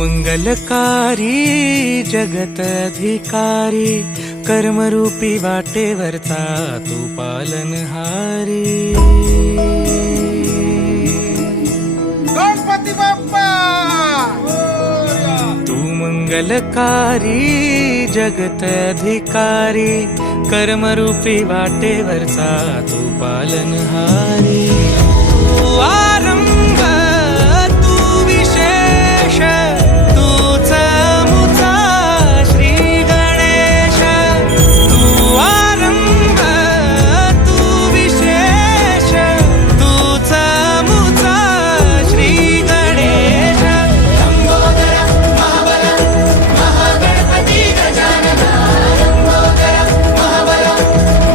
मंगलकारी जगत अधिकारी कर्मरूपी वाटेवरचा तू पालनहारी. गणपती बाप्पा तू मंगलकारी जगत अधिकारी कर्मरूपी वाटेवरचा तू पालनहारी. तू आरंभ तू विशेष तूच मुचा श्री गणेश. तू आरंभ तू विशेष तूच मुचा श्री गणेश. लंबोदर महाबल महागणपती गजानना. लंबोदर महाबल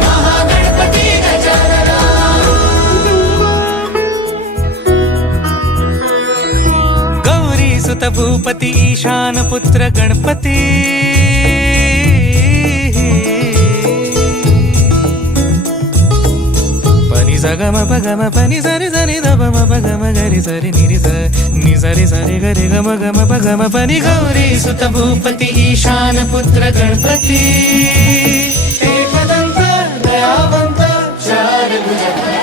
महागणपती गजानना. गौरी सुत भूपती ईशान पुत्र गणपती. पनी सगम पगम पनी सरी सरी दब म पगम गरी सरी निरी स नि सरी सरी गरी गम गम पगम पनी. गौरी सुत भूपती ईशान पुत्र गणपती. एकदंत दयावंत चार भुजगणपती.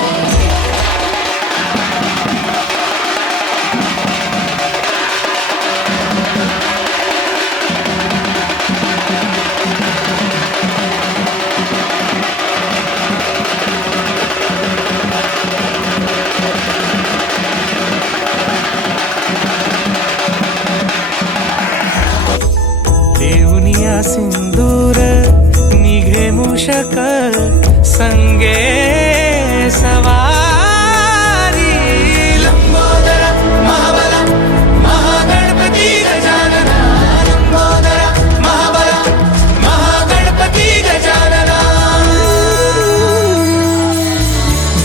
देऊनिया सिंदूर निघे मूषक संगे सवारी. लंबोदर महाबल महागणपती गजानना. लंबोदर महाबल महागणपती गजानना.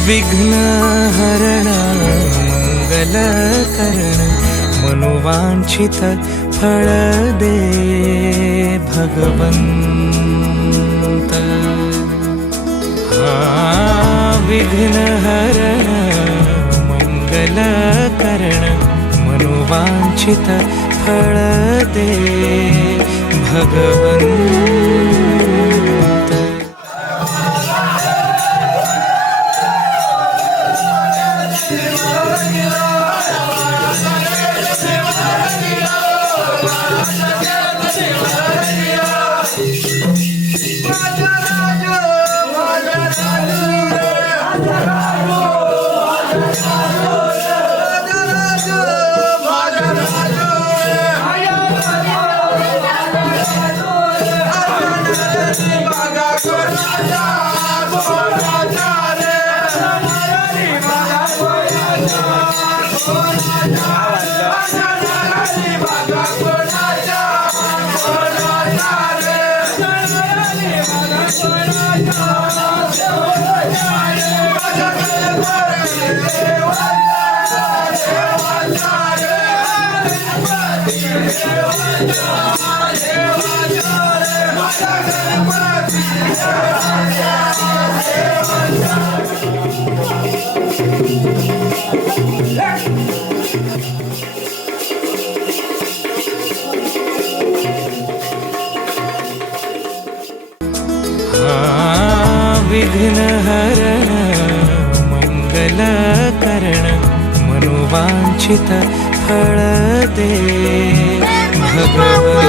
विघ्न हरण मंगल करण मनोवांछित फळ दे भगवंत. विघ्न हरण मंगल करण मनोवांछित फळ दे भगवंत. विघ्न हरण मंगल करण मनोवांछित फळ दे भगवंत.